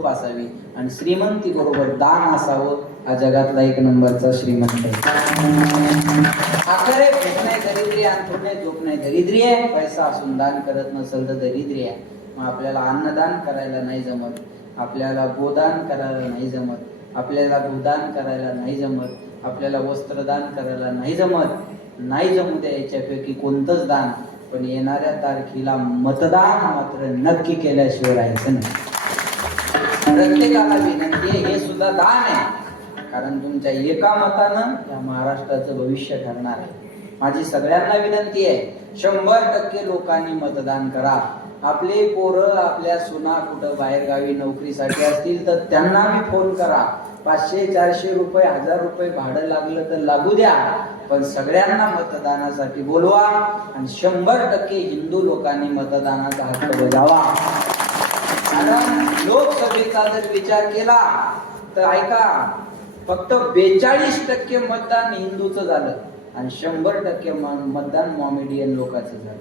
झोप असावी आणि श्रीमंती बरोबर दान असावं हा जगातला एक नंबरचा श्रीमंत आहे. आखरे भूक नाही दरिद्री अंथरूण नाही झोप नाही दरिद्री आहे. पैसा असून दान करत नसेल तर दरिद्री आहे. मग आपल्याला अन्नदान करायला नाही जमत. आपल्याला गोदान करायला नाही जमत. आपल्याला गोदान करायला नाही जमत. आपल्याला वस्त्रदान करायला नाही जमत. नाही जमू द्या याच्यापैकी कोणतंच दान. पण येणाऱ्या तारखेला मतदान मात्र नक्की केल्याशिवाय राहायचं नाही. प्रत्येकाला विनंती आहे हे सुद्धा दान आहे. कारण तुमच्या एका मतानं या महाराष्ट्राचं भविष्य ठरणार आहे. माझी सगळ्यांना विनंती आहे शंभर टक्के लोकांनी मतदान करा. आपले पोरं आपल्या सुना कुठं बाहेरगावी नोकरीसाठी असतील तर त्यांना मी फोन करा. पाचशे चारशे रुपये हजार रुपये भाडं लागलं तर लागू द्या. पण सगळ्यांना मतदानासाठी बोलवा आणि शंभर टक्के हिंदू लोकांनी मतदानाचा हक्क बजावा. कारण लोकसभेचा जर विचार केला तर ऐका फक्त बेचाळीस टक्के मतदान हिंदूचं झालं आणि शंभर टक्के मतदान मॉमेडियन लोकांचं झालं.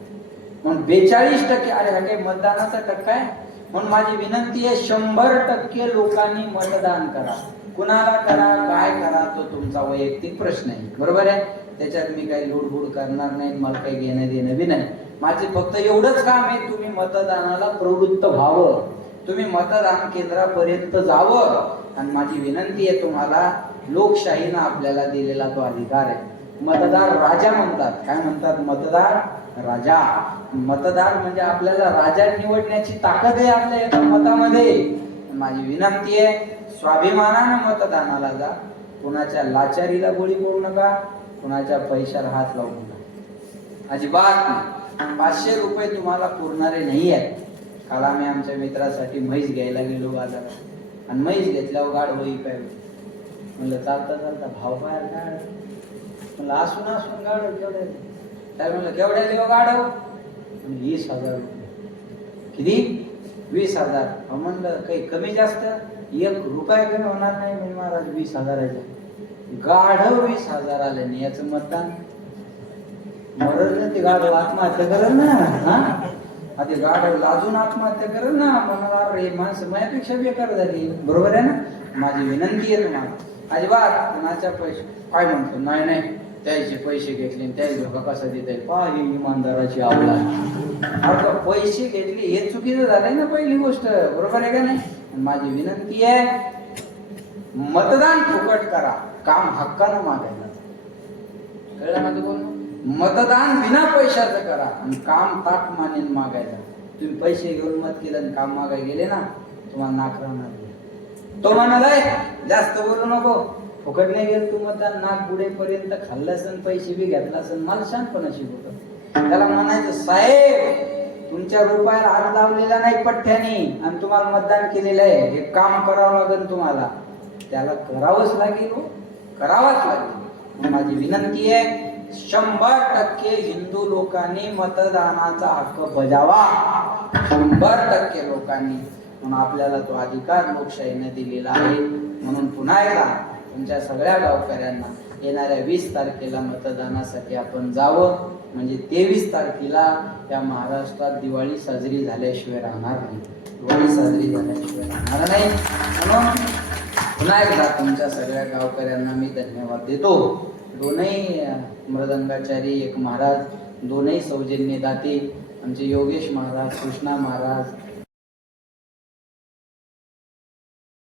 म्हणून बेचाळीस टक्के अरे हा काही मतदानाचा टक्का आहे? म्हणून माझी विनंती आहे शंभर टक्के लोकांनी मतदान करा. कुणाला करा काय करा तो तुमचा वैयक्तिक प्रश्न आहे. बरोबर आहे? त्याच्यात मी काही लुडबुड करणार नाही मला काही घेणं देणं बी नाही. माझे फक्त एवढंच काम आहे तुम्ही मतदानाला प्रवृत्त व्हावं. तुम्ही मतदान केंद्रापर्यंत जावं. आणि माझी विनंती आहे तुम्हाला लोकशाहीनं आपल्याला दिलेला तो अधिकार आहे. मतदार राजा म्हणतात. काय म्हणतात? मतदार राजा. मतदार म्हणजे आपल्याला राजा निवडण्याची ताकद आहे आपल्या एका मतामध्ये. माझी विनंती आहे स्वाभिमानानं मतदानाला जा. कुणाच्या लाचारीला गोळी करू नका. कुणाच्या पैशाला हात लावू नका. अजिबात नाही. पाचशे रुपये तुम्हाला पुरणारे नाही आहेत काल आम्ही आमच्या मित्रासाठी म्हैस घ्यायला गेलो बाजारात. आणि म्हैस घेतल्यावर गाड होई पाहिजे म्हणलं चालता चालता भाव पाहायला गाड म्हणलं असून असून गाड केवढ्या काय म्हणलं केवढ्या लिहो गाडव वीस हजार रुपये. किती? वीस हजार. म्हणलं काही कमी जास्त? एक रुपया कमी होणार नाही मी महाराज वीस हजाराच्या. गाढव वीस हजार आले नाही याचं मतदान. मरल ना ते गाढव आत्महत्या करत ना हा? आधी गाढव लाजून आत्महत्या करेल ना म्हणाला रे माणसं माझ्यापेक्षा बेकार झाली. बरोबर आहे ना? माझी विनंती आहे तुम्हाला. अजिबात कुणाच्या पैसे काय म्हणतो? नाही नाही. त्याचे पैसे घेतले आणि त्याची धोका कसा देत आहे पहा ही इमानदाराची आवला आता पैसे घेतले हे चुकीचं झालंय ना पहिली गोष्ट. बरोबर आहे का नाही? माझी विनंती आहे मतदान फुकट करा. काम हक्कानं मागायला. कळलं माझं बोलणं? मतदान बिना पैशाचं करा. आणि काम ताट मानेन मागायला. तुम्ही पैसे घेऊन मत केलं आणि काम मागाय गेले ना तुम्हाला नाक राहणार तो म्हणालाय जास्त बोलू नको. फुकट नाही गेलं तू मतदान नाक बुडेपर्यंत खाल्लं असन पैसे बी घेतला असन मला शांतपणा शिकवतो त्याला म्हणायचं साहेब तुमच्या रुपयाला हात लावलेला नाही पठ्ठ्याने आणि तुम्हाला मतदान केलेलं आहे. हे काम करावं लागेल तुम्हाला. त्याला करावंच लागेल हो. लागेल. माझी विनंती आहे शंभर टक्के हिंदू लोकांनी मतदानाचा हक्क बजावा. शंभर टक्के लोकांनी. म्हणून आपल्याला तो अधिकार लोकशाहीने दिलेला आहे. म्हणून पुन्हा एकदा तुमच्या सगळ्या गावकऱ्यांना येणाऱ्या वीस तारखेला मतदानासाठी आपण जावं. म्हणजे तेवीस तारखेला या महाराष्ट्रात दिवाळी साजरी झाल्याशिवाय राहणार नाही. दिवाळी साजरी झाल्याशिवाय राहणार नाही. म्हणून पुन्हा एकदा तुमच्या सगळ्या गावकऱ्यांना मी धन्यवाद देतो. दोनही मृदंगाचारी एक महाराज दोनही सौजन्य दाते आमचे योगेश महाराज कृष्णा महाराज